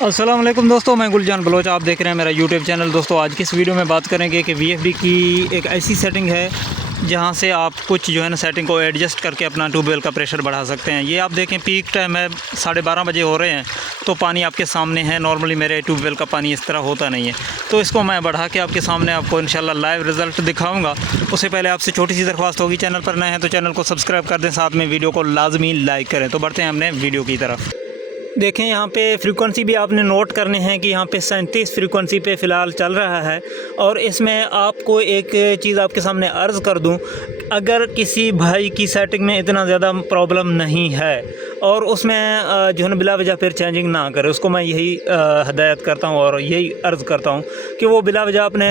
अस्सलाम वालेकुम दोस्तों, मैं गुलजान बलोच, आप देख रहे हैं मेरा यूट्यूब चैनल। दोस्तों आज की इस वीडियो में बात करेंगे कि वीएफडी की एक ऐसी सेटिंग है जहां से आप कुछ जो है ना सेटिंग को एडजस्ट करके अपना ट्यूबवेल का प्रेशर बढ़ा सकते हैं। ये आप देखें पीक टाइम है, 12:30 बजे हो रहे हैं तो पानी आपके सामने है। नॉर्मली मेरे ट्यूबवेल का पानी इस तरह होता नहीं है, तो इसको मैं बढ़ा के आपके सामने आपको इंशाल्लाह लाइव रिज़ल्ट दिखाऊँगा। उससे पहले आपसे छोटी सी दरख्वास्त होगी, चैनल पर नए हैं तो चैनल को सब्सक्राइब कर दें, साथ में वीडियो को लाजमी लाइक करें। तो बढ़ते हैं हमने वीडियो की तरफ। देखें यहाँ पे फ्रीक्वेंसी भी आपने नोट करने हैं कि यहाँ पे 37 फ्रीक्वेंसी पे फ़िलहाल चल रहा है। और इसमें आपको एक चीज़ आपके सामने अर्ज़ कर दूँ, अगर किसी भाई की सेटिंग में इतना ज़्यादा प्रॉब्लम नहीं है और उसमें जो है ना बिला वजह फिर चेंजिंग ना करे, उसको मैं यही हदायत करता हूँ और यही अर्ज़ करता हूँ कि वो बिला वजह अपने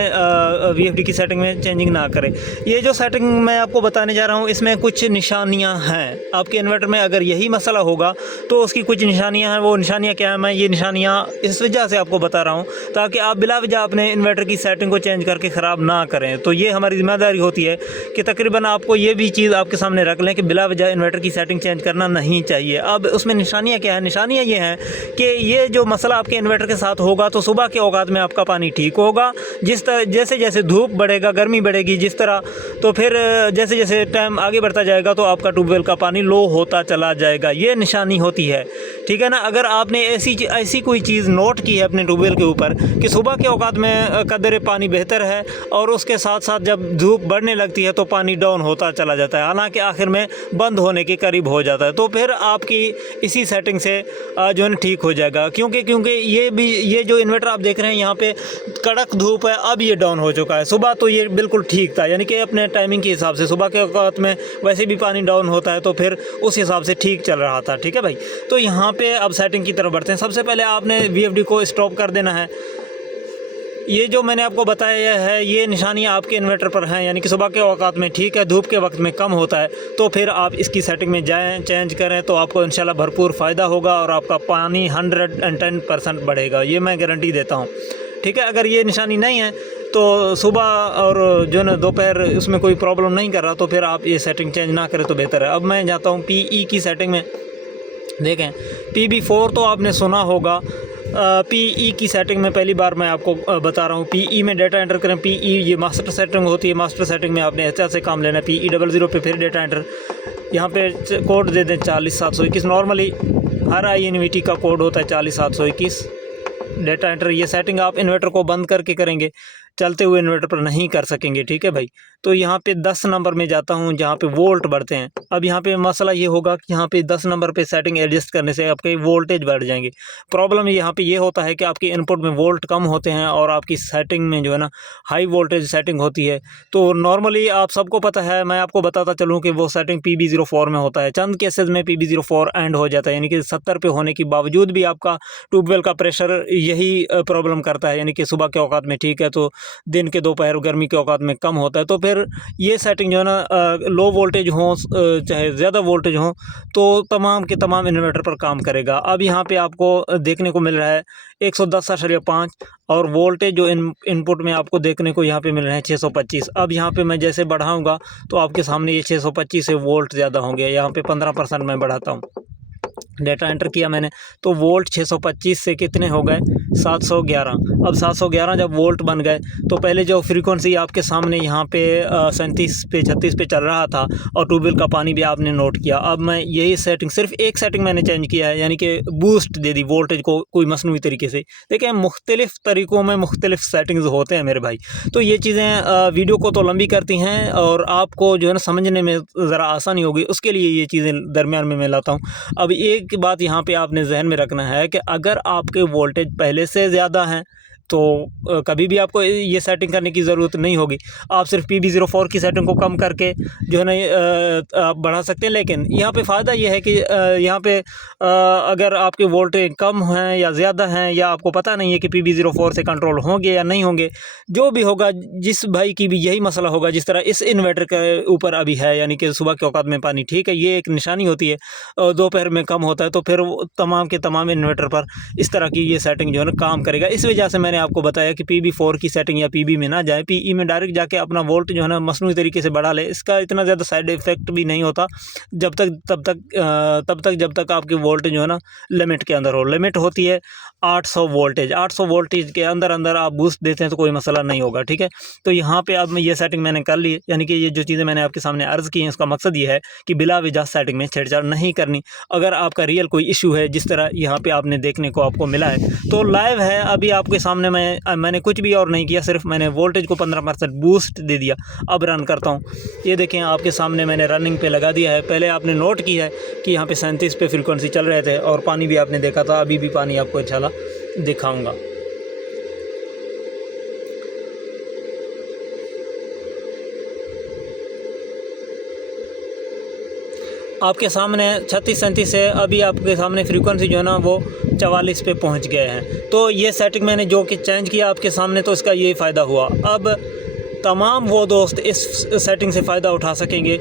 वीएफडी की सेटिंग में चेंजिंग ना करे। ये जो सेटिंग मैं आपको बताने जा रहा हूँ इसमें कुछ निशानियाँ हैं। आपके इन्वर्टर में अगर यही मसला होगा तो उसकी कुछ निशानियाँ हैं। वो निशानियाँ क्या हैं, मैं ये निशानियाँ इस वजह से आपको बता रहा हूँ ताकि आप बिला वजह अपने इन्वर्टर की सेटिंग को चेंज करके ख़राब ना करें। तो ये हमारी ज़िम्मेदारी होती है कि तकरीबन आपको ये भी चीज़ आपके सामने रख लें कि बिला वजह इन्वर्टर की सेटिंग चेंज करना नहीं चाहिए। अब उसमें निशानियाँ क्या है? निशानियाँ ये हैं कि ये जो मसला आपके इन्वर्टर के साथ होगा तो सुबह के औकात में आपका पानी ठीक होगा। जिस तरह जैसे जैसे धूप बढ़ेगा, गर्मी बढ़ेगी जिस तरह, तो फिर जैसे जैसे टाइम आगे बढ़ता जाएगा तो आपका ट्यूबवेल का पानी लो होता चला जाएगा। ये निशानी होती है, ठीक है ना। अगर आपने ऐसी कोई चीज़ नोट की है अपने ट्यूबवेल के ऊपर कि सुबह के औकात में कदर पानी बेहतर है और उसके साथ साथ जब धूप बढ़ने लगती है तो पानी डाउन होता चला जाता है, हालांकि आखिर में बंद होने के करीब हो जाता है, तो फिर आपकी इसी सेटिंग से जो है ठीक हो जाएगा। क्योंकि ये जो इन्वर्टर आप देख रहे हैं यहाँ पे कड़क धूप है, अब ये डाउन हो चुका है। सुबह तो ये बिल्कुल ठीक था, यानी कि अपने टाइमिंग के हिसाब से सुबह के औकात में वैसे भी पानी डाउन होता है तो फिर उस हिसाब से ठीक चल रहा था, ठीक है भाई। तो यहाँ पे अब सेटिंग की तरफ बढ़ते हैं। सबसे पहले आपने वीएफडी को स्टॉप कर देना है। ये जो मैंने आपको बताया है ये निशानियाँ आपके इन्वर्टर पर हैं, यानी कि सुबह के औकात में ठीक है, धूप के वक्त में कम होता है, तो फिर आप इसकी सेटिंग में जाएं, चेंज करें तो आपको इंशाल्लाह भरपूर फ़ायदा होगा और आपका पानी 110% बढ़ेगा, ये मैं गारंटी देता हूँ, ठीक है। अगर ये निशानी नहीं है तो सुबह और जो ना दोपहर उसमें कोई प्रॉब्लम नहीं कर रहा तो फिर आप ये सेटिंग चेंज ना करें तो बेहतर है। अब मैं जाता हूँ पीई की सेटिंग में। देखें PB4 तो आपने सुना होगा। पीई की सेटिंग में पहली बार मैं आपको बता रहा हूँ। पीई में डाटा एंटर करें। पीई ये मास्टर सेटिंग होती है। मास्टर सेटिंग में आपने एचआर से काम लेना है। PE00 पे फिर डाटा एंटर, यहाँ पे कोड दे दें 40721। नॉर्मली हर INVT का कोड होता है 40721। डाटा एंटर, ये सेटिंग आप इन्वर्टर को बंद करके करेंगे, चलते हुए इन्वर्टर पर नहीं कर सकेंगे, ठीक है भाई। तो यहाँ पे 10 नंबर में जाता हूँ जहाँ पे वोल्ट बढ़ते हैं। अब यहाँ पे मसला ये होगा कि यहाँ पे 10 नंबर पे सेटिंग एडजस्ट करने से आपके वोल्टेज बढ़ जाएंगे। प्रॉब्लम यहाँ पे ये होता है कि आपके इनपुट में वोल्ट कम होते हैं और आपकी सेटिंग में जो है ना हाई वोल्टेज सेटिंग होती है। तो नॉर्मली आप सबको पता है, मैं आपको बताता चलूँ कि वो सेटिंग PB04 में होता है। चंद केसेज में PB04 एंड हो जाता है, यानी कि 70 पे होने के बावजूद भी आपका ट्यूबवेल का प्रेशर यही प्रॉब्लम करता है, यानी कि सुबह के औकात में ठीक है तो दिन के दोपहर गर्मी के औकात में कम होता है। तो फिर ये सेटिंग जो है ना लो वोल्टेज हो चाहे ज़्यादा वोल्टेज हो तो तमाम के तमाम इन्वर्टर पर काम करेगा। अब यहाँ पे आपको देखने को मिल रहा है 110.5 और वोल्टेज जो इनपुट में आपको देखने को यहाँ पे मिल रहे हैं 625। अब यहाँ पे मैं जैसे बढ़ाऊँगा तो आपके सामने ये 625 से वोल्ट ज़्यादा होंगे। यहाँ पे 15% मैं बढ़ाता हूँ। डाटा एंटर किया मैंने तो वोल्ट 625 से कितने हो गए 711। अब 711 जब वोल्ट बन गए तो पहले जो फ्रीक्वेंसी आपके सामने यहाँ पे 37 पे 36 पे चल रहा था और ट्यूबवेल का पानी भी आपने नोट किया। अब मैं यही सेटिंग, सिर्फ एक सेटिंग मैंने चेंज किया है, यानी कि बूस्ट दे दी वोल्टेज को कोई मसनूई तरीके से। देखिए मुख्तलिफ तरीक़ों में मुख्तलिफ सेटिंग्स होते हैं मेरे भाई, तो ये चीज़ें वीडियो को तो लंबी करती हैं और आपको जो है ना समझने में ज़रा आसानी होगी, उसके लिए ये चीज़ें दरमियान में मैं लाता हूँ। अब एक बात यहाँ पे आपने जहन में रखना है कि अगर आपके वोल्टेज पहले से ज़्यादा हैं तो कभी भी आपको ये सेटिंग करने की ज़रूरत नहीं होगी। आप सिर्फ PB04 की सेटिंग को कम करके जो है ना आप बढ़ा सकते हैं। लेकिन यहाँ पे फ़ायदा ये है कि यहाँ पे अगर आपके वोल्टेज कम हैं या ज़्यादा हैं या आपको पता नहीं है कि PB04 से कंट्रोल होंगे या नहीं होंगे, जो भी होगा, जिस भाई की भी यही मसला होगा जिस तरह इस इन्वर्टर के ऊपर अभी है, यानी कि सुबह के औकात में पानी ठीक है, ये एक निशानी होती है, और दोपहर में कम होता है, तो फिर तमाम के तमाम इन्वर्टर पर इस तरह की ये सेटिंग जो है ना काम करेगा। इस वजह से मैंने आपको बताया कि PB4 की सेटिंग या PB में ना जाए, PE में डायरेक्ट जाके अपना वोल्ट जो है ना मसनूई तरीके से बढ़ा ले। इसका इतना ज़्यादा साइड इफ़ेक्ट भी नहीं होता तब तक जब तक आपकी वोल्टेज जो है ना लिमिट के अंदर हो। लिमिट होती है 800 वोल्टेज। 800 वोल्टेज के अंदर आप बूस्ट देते हैं तो कोई मसला नहीं होगा, ठीक है। तो यहाँ पे अब मैं ये सेटिंग मैंने कर ली, यानी कि ये जो चीज़ें मैंने आपके सामने अर्ज़ की हैं उसका मकसद ये है कि बिला वजह सेटिंग में छेड़छाड़ नहीं करनी। अगर आपका रियल कोई इशू है जिस तरह यहाँ पे आपने देखने को आपको मिला है, तो लाइव है अभी आपके सामने। मैंने कुछ भी और नहीं किया, सिर्फ मैंने वोल्टेज को 15% बूस्ट दे दिया। अब रन करता हूँ, ये देखें आपके सामने मैंने रनिंग पे लगा दिया है। पहले आपने नोट की है कि यहाँ पे 37 पे फ्रीक्वेंसी चल रहे थे और पानी भी आपने देखा था। अभी भी पानी आपको इंशाल्लाह दिखाऊंगा। आपके सामने 36-37 है, अभी आपके सामने फ्रीक्वेंसी जो है ना वो 44 पे पहुंच गए हैं। तो ये सेटिंग मैंने जो कि चेंज किया आपके सामने, तो इसका यही फ़ायदा हुआ। अब तमाम वो दोस्त इस सेटिंग से फ़ायदा उठा सकेंगे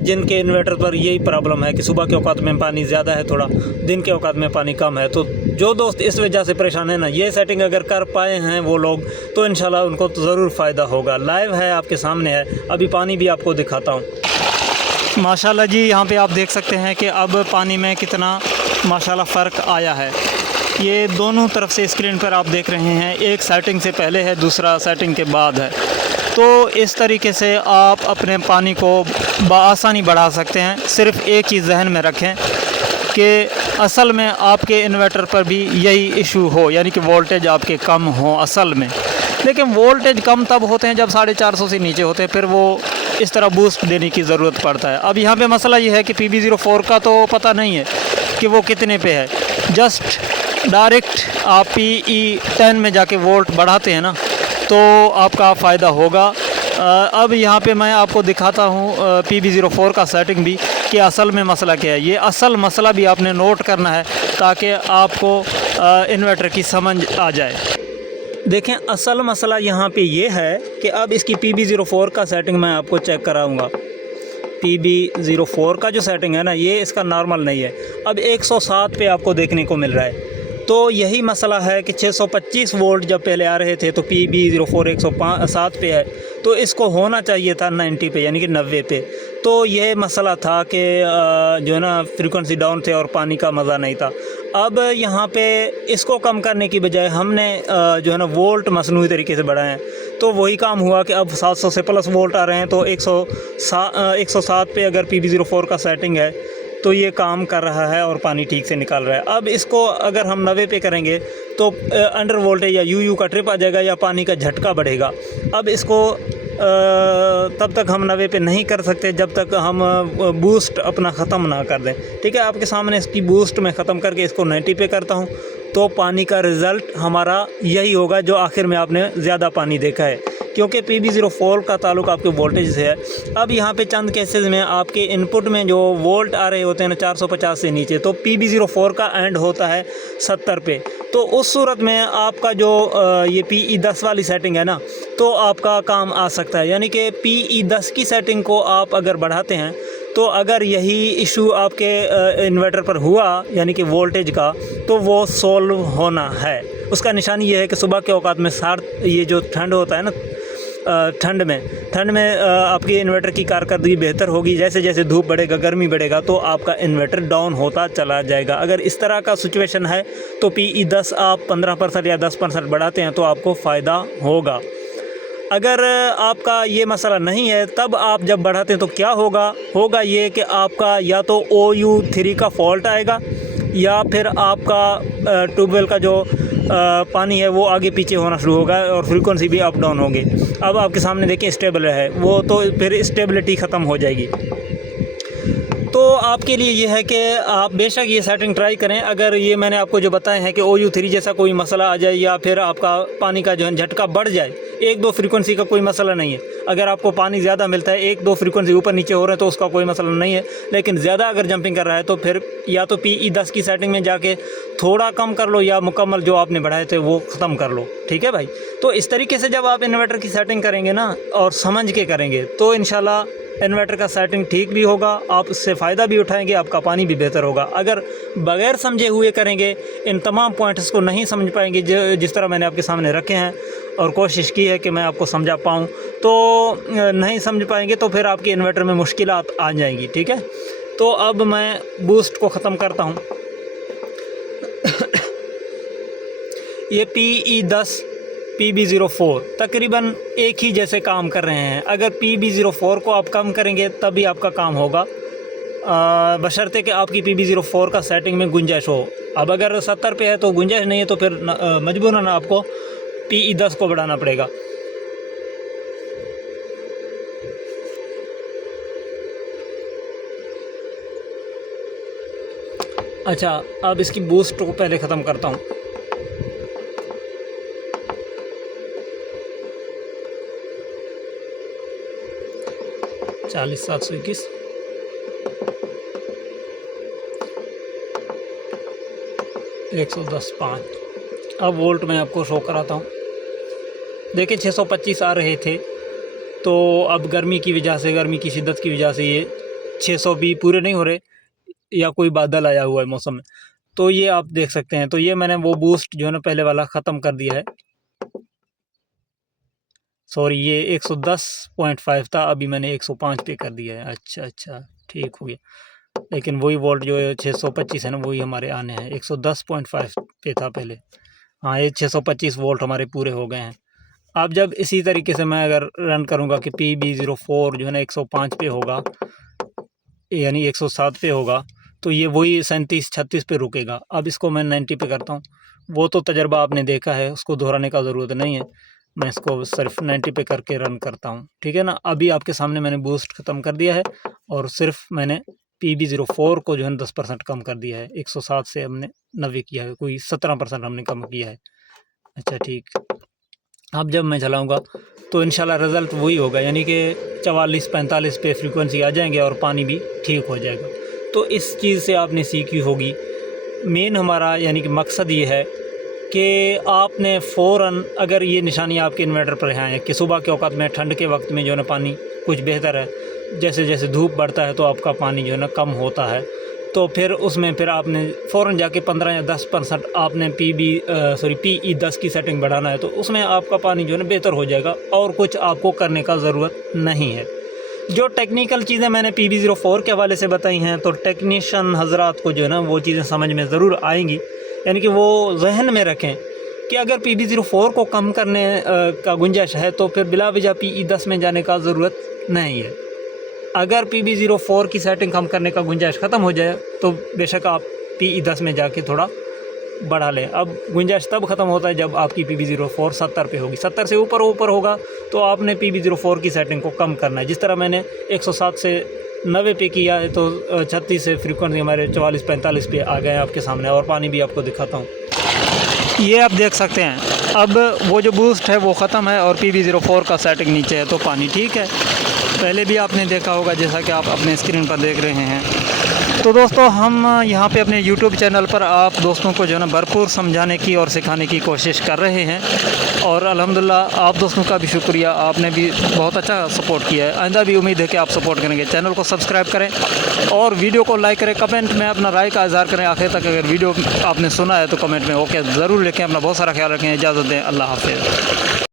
जिनके इन्वर्टर पर यही प्रॉब्लम है कि सुबह के औकात में पानी ज़्यादा है, थोड़ा दिन के औकात में पानी कम है। तो जो दोस्त इस वजह से परेशान है ना, ये सेटिंग अगर कर पाए हैं वो लोग, तो इंशाल्लाह उनको तो ज़रूर फ़ायदा होगा। लाइव है आपके सामने है, अभी पानी भी आपको दिखाता हूँ। माशाल्लाह जी, यहाँ पे आप देख सकते हैं कि अब पानी में कितना माशाल्लाह फ़र्क आया है। ये दोनों तरफ से स्क्रीन पर आप देख रहे हैं, एक सेटिंग से पहले है, दूसरा सेटिंग के बाद है। तो इस तरीके से आप अपने पानी को बआसानी बढ़ा सकते हैं। सिर्फ़ एक चीज़ जहन में रखें कि असल में आपके इन्वर्टर पर भी यही इशू हो, यानी कि वोल्टेज आपके कम हो असल में। लेकिन वोल्टेज कम तब होते हैं जब 450 से नीचे होते हैं, फिर वो इस तरह बूस्ट देने की ज़रूरत पड़ता है। अब यहाँ पे मसला ये है कि PB04 का तो पता नहीं है कि वो कितने पे है। जस्ट डायरेक्ट आप PE10 में जाके वोल्ट बढ़ाते हैं ना, तो आपका फ़ायदा होगा। अब यहाँ पे मैं आपको दिखाता हूँ PB04 का सेटिंग भी कि असल में मसला क्या है। ये असल मसला भी आपने नोट करना है ताकि आपको इन्वर्टर की समझ आ जाए। देखें, असल मसला यहाँ पे ये है कि अब इसकी PB04 का सेटिंग मैं आपको चेक कराऊँगा। PB04 का जो सेटिंग है ना, ये इसका नॉर्मल नहीं है। अब 107 पे आपको देखने को मिल रहा है। तो यही मसला है कि 625 वोल्ट जब पहले आ रहे थे तो PB04 107 पे है, तो इसको होना चाहिए था 90 पे, यानी कि 90 पे। तो ये मसला था कि जो है ना फ्रीक्वेंसी डाउन थे और पानी का मज़ा नहीं था। अब यहाँ पे इसको कम करने की बजाय हमने जो है ना वोल्ट मसनूई तरीके से बढ़ाए हैं, तो वही काम हुआ कि अब 700 से प्लस वोल्ट आ रहे हैं। तो 107 पे अगर PB04 का सेटिंग है तो ये काम कर रहा है और पानी ठीक से निकाल रहा है। अब इसको अगर हम 90 पे करेंगे तो अंडर वोल्टेज या UU का ट्रिप आ जाएगा या पानी का झटका बढ़ेगा। अब इसको तब तक हम 90 पे नहीं कर सकते जब तक हम बूस्ट अपना ख़त्म ना कर दें, ठीक है। आपके सामने इसकी बूस्ट मैं ख़त्म करके इसको 90 पे करता हूँ, तो पानी का रिज़ल्ट हमारा यही होगा जो आखिर में आपने ज़्यादा पानी देखा है, क्योंकि PB04 का ताल्लुक़ आपके वोल्टेज से है। अब यहाँ पे चंद केसेस में आपके इनपुट में जो वोल्ट आ रहे होते हैं ना 450 से नीचे, तो PB04 का एंड होता है 70 पे। तो उस सूरत में आपका जो ये PE10 वाली सेटिंग है ना, तो आपका काम आ सकता है। यानी कि PE10 की सेटिंग को आप अगर बढ़ाते हैं, तो अगर यही इशू आपके इन्वर्टर पर हुआ, यानी कि वोल्टेज का, तो वो सॉल्व होना है। उसका निशानी ये है कि सुबह के औकात में ये जो ठंड होता है ना, ठंड में आपकी इन्वर्टर की कारकर्दगी बेहतर होगी। जैसे जैसे धूप बढ़ेगा, गर्मी बढ़ेगा, तो आपका इन्वर्टर डाउन होता चला जाएगा। अगर इस तरह का सिचुएशन है तो PE10 आप 15% या 10% बढ़ाते हैं तो आपको फ़ायदा होगा। अगर आपका ये मसला नहीं है, तब आप जब बढ़ाते हैं तो क्या होगा ये कि आपका या तो OU3 का फॉल्ट आएगा, या फिर आपका ट्यूबवेल का जो पानी है वो आगे पीछे होना शुरू होगा और फ्रीक्वेंसी भी अप डाउन होगी। अब आपके सामने देखिए स्टेबल है वो, तो फिर स्टेबिलिटी ख़त्म हो जाएगी। तो आपके लिए ये है कि आप बेशक ये सेटिंग ट्राई करें। अगर ये मैंने आपको जो बताए हैं कि OU3 जैसा कोई मसला आ जाए या फिर आपका पानी का जो है झटका बढ़ जाए, 1-2 फ्रीक्वेंसी का कोई मसला नहीं है। अगर आपको पानी ज़्यादा मिलता है, 1-2 फ्रीक्वेंसी ऊपर नीचे हो रहे हैं, तो उसका कोई मसला नहीं है। लेकिन ज़्यादा अगर जंपिंग कर रहा है तो फिर या तो PE10 की सेटिंग में जाके थोड़ा कम कर लो, या मुकम्मल जो आपने बढ़ाए थे वो ख़त्म कर लो, ठीक है भाई। तो इस तरीके से जब आप इन्वर्टर की सेटिंग करेंगे ना, और समझ के करेंगे, तो इंशाल्लाह इन्वर्टर का सेटिंग ठीक भी होगा, आप उससे फ़ायदा भी उठाएंगे, आपका पानी भी बेहतर होगा। अगर बग़ैर समझे हुए करेंगे, इन तमाम पॉइंट्स को नहीं समझ पाएंगे जिस तरह मैंने आपके सामने रखे हैं और कोशिश की है कि मैं आपको समझा पाऊँ, तो नहीं समझ पाएंगे तो फिर आपके इन्वर्टर में मुश्किलात आ जाएंगी। ठीक है, तो अब मैं बूस्ट को ख़त्म करता हूँ। ये PE10 PB04 तकरीबन एक ही जैसे काम कर रहे हैं। अगर PB04 को आप कम करेंगे तभी आपका काम होगा, बशर्ते कि आपकी PB04 का सेटिंग में गुंजाइश हो। अब अगर 70 पे है तो गुंजाइश नहीं है, तो फिर मजबूरन आपको PE10 को बढ़ाना पड़ेगा। अच्छा, अब इसकी बूस्ट को पहले ख़त्म करता हूँ। चालीस 721 110.5। अब वोल्ट मैं आपको शो कराता हूँ। देखिए 625 आ रहे थे, तो अब गर्मी की वजह से, गर्मी की शिद्दत की वजह से ये 600 भी पूरे नहीं हो रहे, या कोई बादल आया हुआ है मौसम में, तो ये आप देख सकते हैं। तो ये मैंने वो बूस्ट जो है ना पहले वाला ख़त्म कर दिया है। सॉरी, ये 110.5 था, अभी मैंने 105 पे कर दिया है। अच्छा, ठीक हो गया। लेकिन वही वोल्ट जो है 625 है ना, वही हमारे आने हैं। 110.5 पे था पहले। हाँ, ये 625 वोल्ट हमारे पूरे हो गए हैं। अब जब इसी तरीके से मैं अगर रन करूँगा कि PB04 जो है ना 105 पे होगा, यानी 107 पे होगा, तो ये वही 37-36 पे रुकेगा। अब इसको मैं 90 पे करता हूँ। वो तो तजर्बा आपने देखा है, उसको दोहराने का ज़रूरत नहीं है। मैं इसको सिर्फ 90 पे करके रन करता हूँ, ठीक है ना। अभी आपके सामने मैंने बूस्ट ख़त्म कर दिया है, और सिर्फ मैंने PB04 को जो है 10% कम कर दिया है। 107 से हमने 90 किया है, कोई 17% हमने कम किया है। अच्छा, ठीक। अब जब मैं चलाऊँगा तो इंशाल्लाह रिज़ल्ट वही होगा, यानी कि 44-45 पे फ्रीक्वेंसी आ जाएंगे और पानी भी ठीक हो जाएगा। तो इस चीज़ से आपने सीखी होगी। मेन हमारा यानी कि मकसद ये है कि आपने फ़ौरन, अगर ये निशानी आपके इन्वर्टर पर है कि सुबह के औक़ात में, ठंड के वक्त में जो है ना पानी कुछ बेहतर है, जैसे जैसे धूप बढ़ता है तो आपका पानी जो है ना कम होता है, तो फिर उसमें फिर आपने फ़ौरन जाके 15 या 10% आपने PE10 की सेटिंग बढ़ाना है, तो उसमें आपका पानी जो है ना बेहतर हो जाएगा, और कुछ आपको करने का ज़रूरत नहीं है। जो टेक्निकल चीज़ें मैंने PB04 के हवाले से बताई हैं, तो टेक्नीशियन हज़रात को जो है ना वो चीज़ें समझ में ज़रूर आएंगी, यानी कि वो जहन में रखें कि अगर PB04 को कम करने का गुंजाइश है, तो फिर बिला वजह PE10 में जाने का ज़रूरत नहीं है। अगर PB04 की सेटिंग कम करने का गुंजाइश ख़त्म हो जाए, तो बेशक आप PE10 में जाके थोड़ा बढ़ा लें। अब गुंजाइश तब ख़त्म होता है जब आपकी PB04 70 पे होगी। 70 से ऊपर होगा तो आपने PB04 की सेटिंग को कम करना है। जिस तरह मैंने 107 से 90 पे किया है, तो 36 से फ्रीक्वेंसी हमारे 44-45 पे आ गए आपके सामने, और पानी भी आपको दिखाता हूँ। ये आप देख सकते हैं, अब वो जो बूस्ट है वो ख़त्म है और PB04 का सेटिंग नीचे है, तो पानी ठीक है। पहले भी आपने देखा होगा, जैसा कि आप अपने स्क्रीन पर देख रहे हैं। तो दोस्तों, हम यहाँ पे अपने YouTube चैनल पर आप दोस्तों को जो है ना भरपूर समझाने की और सिखाने की कोशिश कर रहे हैं, और अल्हम्दुलिल्लाह आप दोस्तों का भी शुक्रिया, आपने भी बहुत अच्छा सपोर्ट किया है। आइंदा भी उम्मीद है कि आप सपोर्ट करेंगे। चैनल को सब्सक्राइब करें और वीडियो को लाइक करें, कमेंट में अपना राय का इज़हार करें आखिर तक। अगर वीडियो आपने सुना है तो कमेंट में ओके ज़रूर लिखें। अपना बहुत सारा ख्याल रखें। इजाज़त दें। अल्लाह हाफ़िज़।